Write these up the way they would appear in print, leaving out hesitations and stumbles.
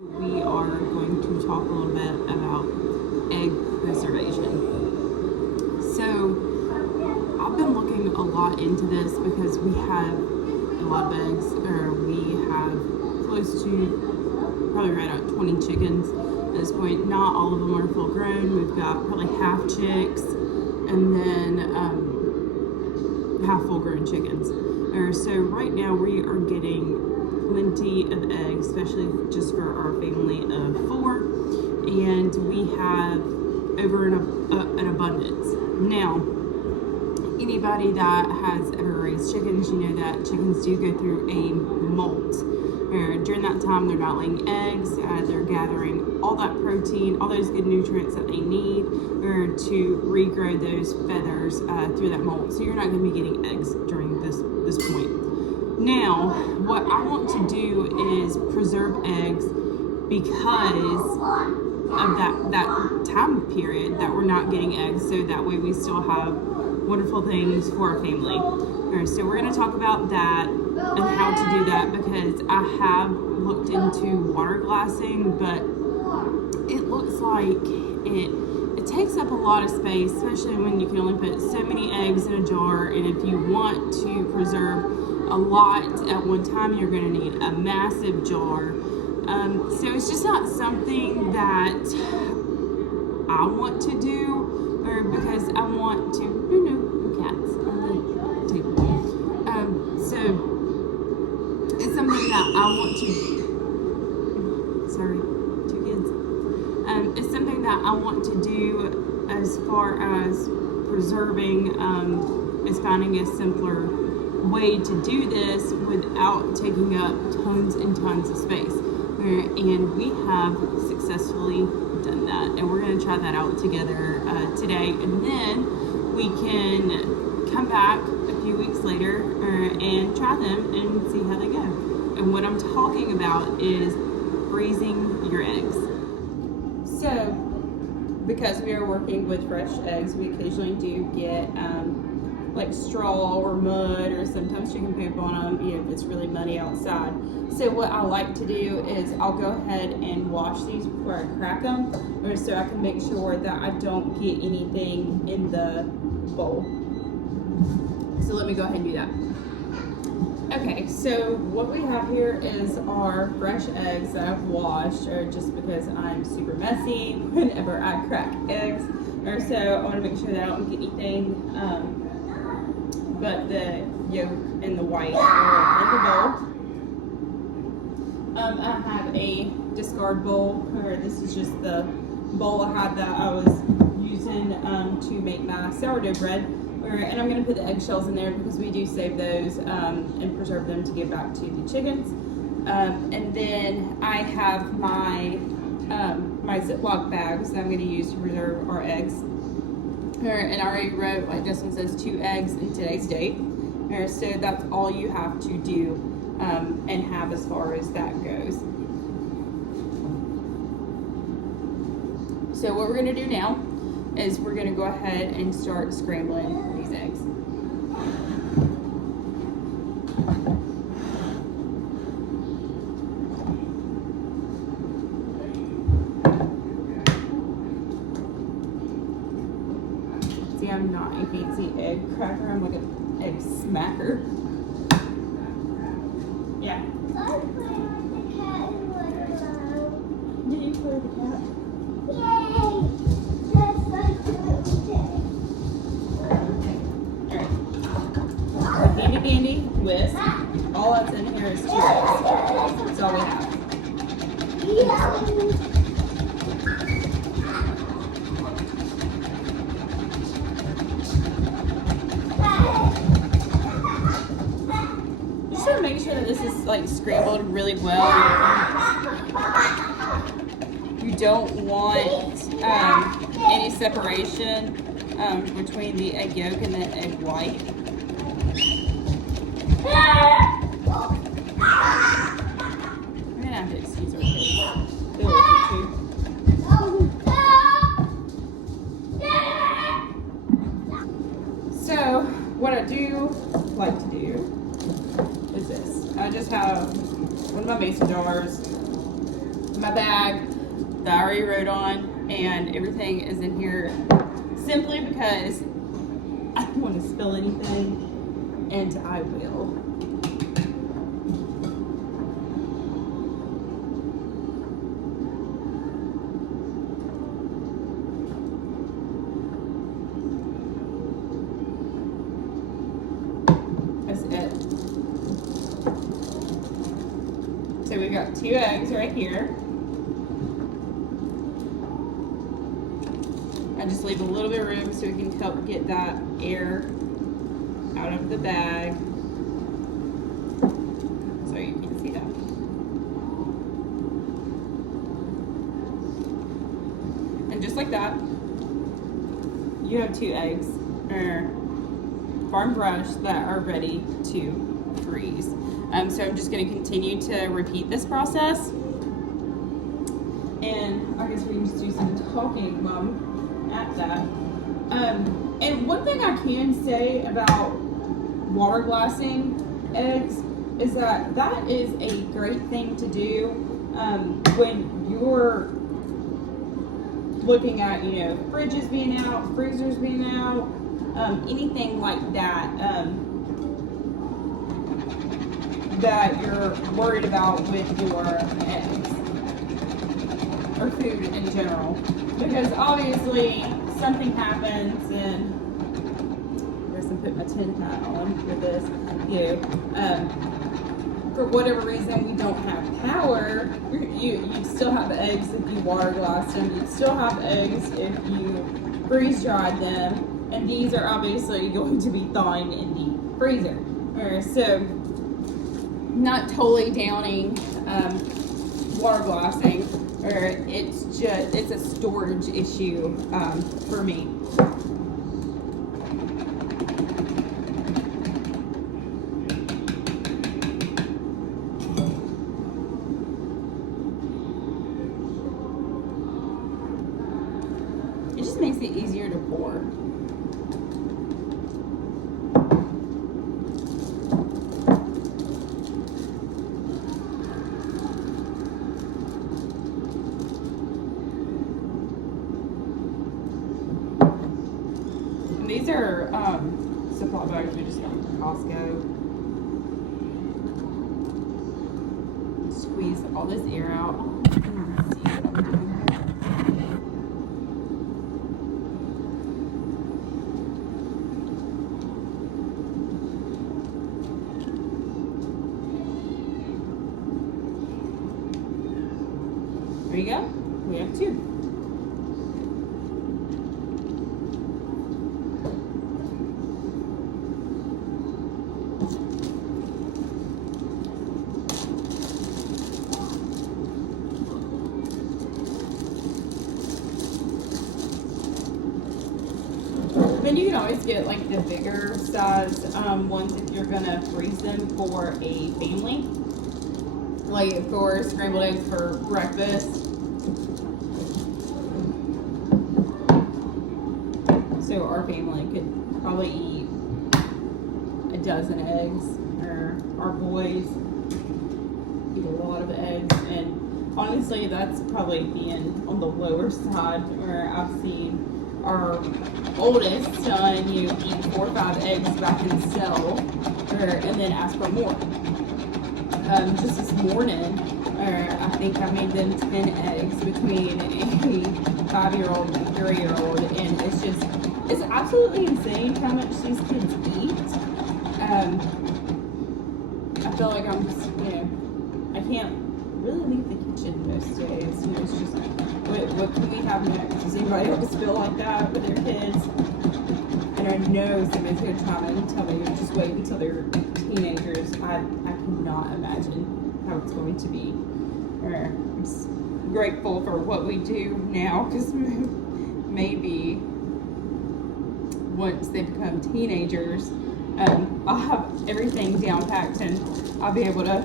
We are going to talk a little bit about egg preservation. So I've been looking a lot into this because we have a lot of eggs, or we have close to probably right at 20 chickens at this point. Not all of them are full grown. We've got probably half chicks and then half full grown chickens. So right now we are getting plenty of eggs, especially just for our family of 4, and we have over an abundance. Now, anybody that has ever raised chickens, you know that chickens do go through a molt. During that time, they're not laying eggs, they're gathering all that protein, all those good nutrients that they need to regrow those feathers through that molt. So you're not going to be getting eggs during this point. Now, what I want to do is preserve eggs because of that time period that we're not getting eggs, so that way we still have wonderful things for our family. So we're going to talk about that and how to do that, because I have looked into water glassing, but it looks like it takes up a lot of space, especially when you can only put so many eggs in a jar, and if you want to preserve a lot at one time, you're going to need a massive jar. So it's just not something that I want to do, or because I want to, cats on the table. So it's something that I want to, sorry, 2 kids. It's something that I want to do as far as preserving, is finding a simpler way to do this without taking up tons and tons of space. And we have successfully done that, and we're going to try that out together today, and then we can come back a few weeks later and try them and see how they go. And what I'm talking about is freezing your eggs. So because we are working with fresh eggs, we occasionally do get like straw or mud, or sometimes chicken poop on them, if it's really muddy outside. So what I like to do is I'll go ahead and wash these before I crack them, or so I can make sure that I don't get anything in the bowl. So let me go ahead and do that. Okay, so what we have here is our fresh eggs that I've washed, or just because I'm super messy whenever I crack eggs, or so I want to make sure that I don't get anything but the yolk and the white in the bowl. I have a discard bowl, or this is just the bowl I had that I was using to make my sourdough bread. And I'm going to put the eggshells in there because we do save those and preserve them to give back to the chickens. And then I have my my Ziploc bags that I'm going to use to preserve our eggs. And I already wrote, like this one says 2 eggs in today's date. So that's all you have to do and have as far as that goes. So what we're going to do now is we're going to go ahead and start scrambling these eggs. See, I'm not a fancy egg cracker, I'm like an egg smacker. Yeah. Did you play with the cat? Yay! Alright. Handy dandy whisk. All that's in here is 2 eggs. That's all we have. Just to make sure that this is like scrambled really well. You don't want any separation between the egg yolk and the egg white. I'm gonna have to excuse our kids. They look at you. So what I do like to do is this. I just have one of my mason jars, my bag that I already wrote on, and everything is in here simply because I don't want to spill anything, and I will. That's it. So we've got 2 eggs right here. I just leave a little bit of room so we can help get that air out of the bag. So you can see that. And just like that, you have 2 eggs or farm brush that are ready to freeze. So I'm just going to continue to repeat this process. And I guess we can just do some talking while I'm at that. And one thing I can say about water glassing eggs is that that is a great thing to do when you're looking at, you know, fridges being out, freezers being out, anything like that that you're worried about with your eggs or food in general, because obviously something happens, and I guess I put my tin hat on for this. You for whatever reason we don't have power, you still have eggs if you water glass them. You still have eggs if you freeze dried them, and these are obviously going to be thawing in the freezer. So not totally downing water glassing, or it's a storage issue for me. It just makes it easier to pour. These are supply bags we just got from Costco. Squeeze all this air out. There you go. We have 2. Then you can always get like the bigger size ones if you're gonna freeze them for a family, like for scrambled eggs for breakfast. So our family could probably eat a dozen eggs, or our boys eat a lot of eggs. And honestly, that's probably being on the lower side, where I've seen our oldest son, you know, eat 4 or 5 eggs back in the cell, and then ask for more. Just this morning, I think I made them 10 eggs between a 5-year-old and a 3-year-old, and it's absolutely insane how much these kids eat. I feel like I'm just, you know, I can't really leave the kitchen most days. You know, it's just, what can we have next? Does anybody else feel like that with their kids? And I know somebody's going to try and tell me, just wait until they're teenagers. I cannot imagine how it's going to be. I'm just grateful for what we do now, because maybe once they become teenagers, I'll have everything down packed, and I'll be able to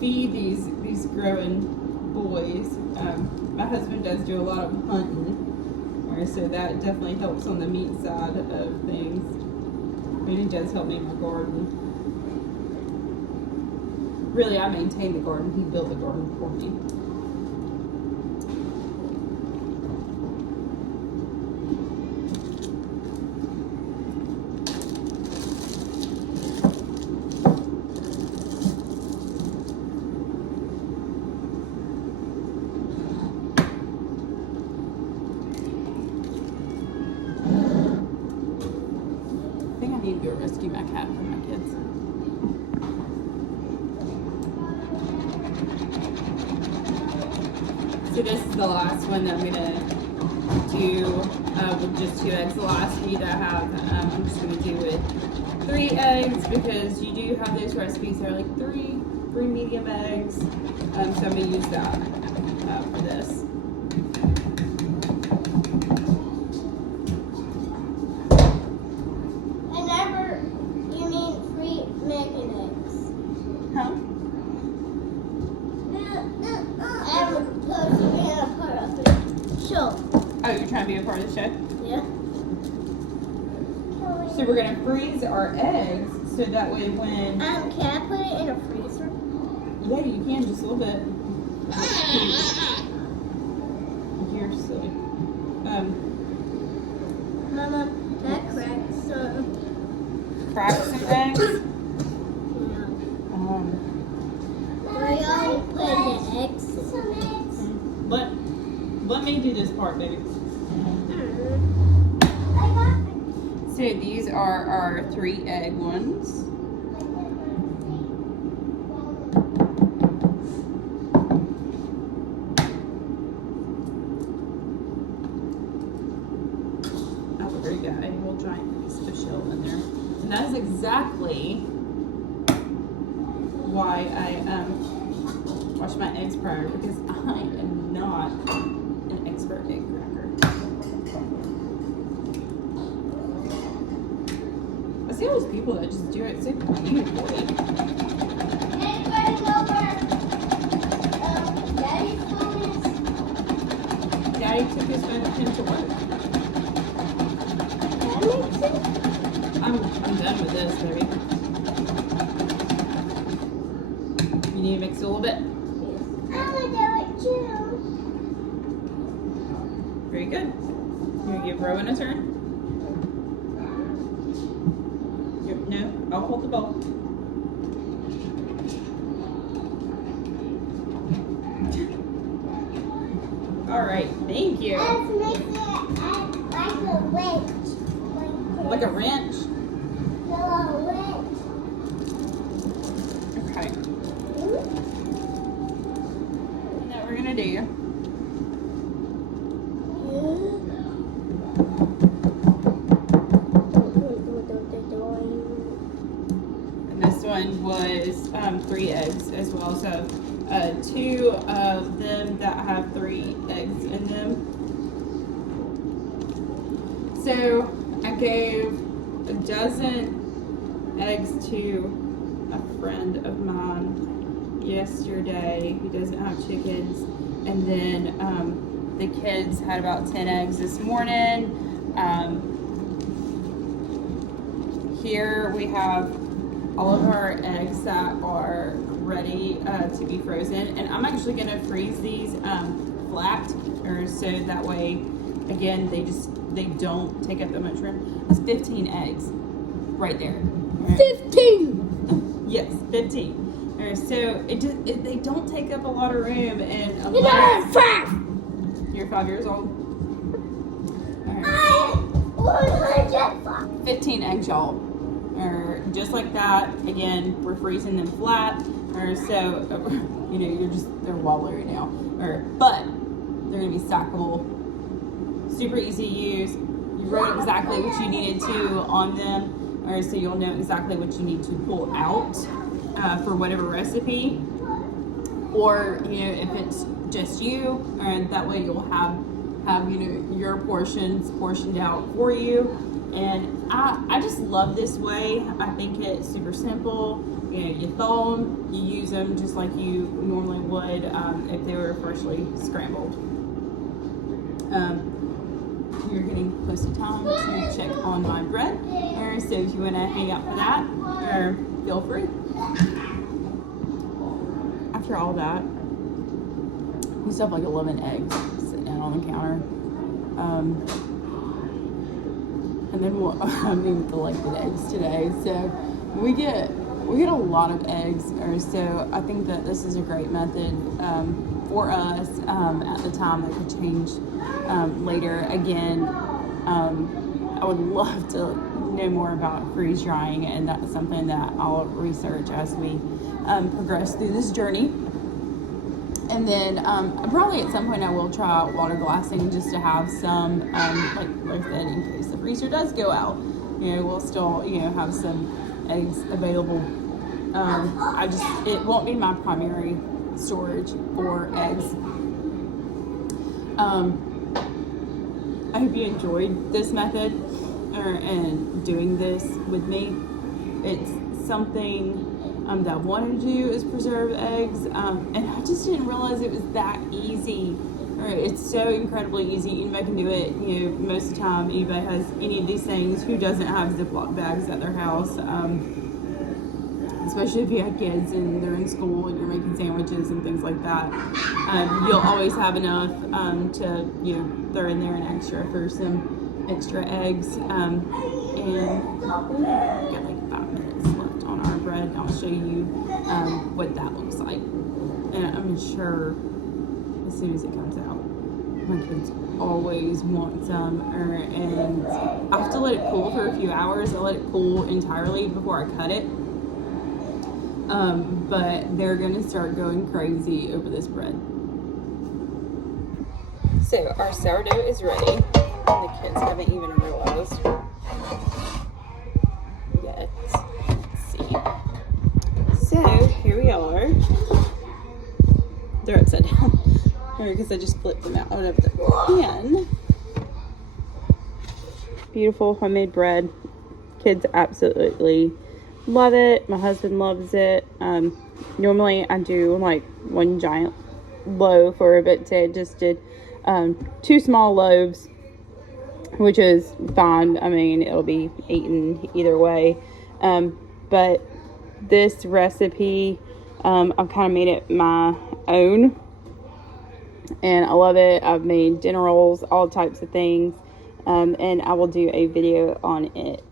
feed these growing boys. My husband does do a lot of hunting, so that definitely helps on the meat side of things. And he does help me in my garden. Really, I maintain the garden. He built the garden for me. cat for my kids. So this is the last one that I'm gonna do with just 2 eggs. The last few that I have, I'm just gonna do with 3 eggs because you do have those recipes that are like 3 medium eggs. So I'm gonna use that for this. You mean 3 medium eggs? Huh? I'm supposed to be a part of the show. Oh, you're trying to be a part of the show? Yeah. So we're gonna freeze our eggs so that way when Can I put it in a freezer? yeah, you can just a little bit. You're silly. Mama, that cracks. Crack some eggs. We all put the eggs. Let me do this part, baby. So these are our 3 egg ones. Oh, there you go. A whole giant piece of shell in there. And that is exactly why I wash my eggs prior, because I am not an expert egg cracker. I see all those people that just do it so beautifully. Daddy took his phone to work. I'm done with this, baby. You need to mix it a little bit. I'm gonna do it too. Very good. You want to give Rowan a turn? No, I'll hold the bowl. All right, thank you. Let's make it like a wrench. Like a wrench? No, a wrench. Okay. And that we're gonna do. And this one was 3 eggs as well. So 2 of them that have 3 eggs in them. So I gave a dozen eggs to a friend of mine yesterday who doesn't have chickens, and then the kids had about 10 eggs this morning. Here we have all of our eggs that are ready to be frozen, and I'm actually going to freeze these flat, or so that way, again, they don't take up that much room. That's 15 eggs right there. Right. 15. Yes, 15. All right, so they don't take up a lot of room, and unless you're 5 years old. All right. 15 eggs, y'all. Or just like that. Again, we're freezing them flat, or so they're wobbly right now. But they're gonna be stackable, super easy to use. You wrote exactly what you needed to on them, or so you'll know exactly what you need to pull out for whatever recipe, or if it's just you, and that way you'll have your portions portioned out for you. And I just love this way. I think it's super simple. You thaw them, you use them just like you normally would if they were freshly scrambled. You're getting close to time to check on my bread, so if you want to hang out for that, feel free. After all that, we still have like 11 eggs sitting out on the counter. And then we'll collected eggs today. So we get a lot of eggs, so I think that this is a great method for us at the time. That could change later. Again, I would love to know more about freeze drying, and that's something that I'll research as we progress through this journey. And then probably at some point I will try water glassing just to have some, like I said, in case the freezer does go out. We'll still, have some eggs available. It won't be my primary storage for eggs. I hope you enjoyed this method and doing this with me. It's something that I wanted to do is preserve eggs, and I just didn't realize it was that easy. It's so incredibly easy. Anybody can do it. Most of the time, anybody has any of these things. Who doesn't have Ziploc bags at their house? Especially if you have kids and they're in school and you're making sandwiches and things like that. You'll always have enough to throw in there an extra for some extra eggs. And we've got like 5 minutes left on our bread. I'll show you what that looks like. And I'm sure as soon as it comes out, my kids always want some, and I have to let it cool for a few hours. I let it cool entirely before I cut it. But they're gonna start going crazy over this bread. So our sourdough is ready, and the kids haven't even realized yet. Let's see. So here we are. They're upside down because I just flipped them out of the pan. Beautiful homemade bread. Kids absolutely love it. My husband loves it. Normally I do like one giant loaf, but today I just did 2 small loaves, which is fine. I mean, it'll be eaten either way. But this recipe, I've kind of made it my own, and I love it. I've made dinner rolls, all types of things, and I will do a video on it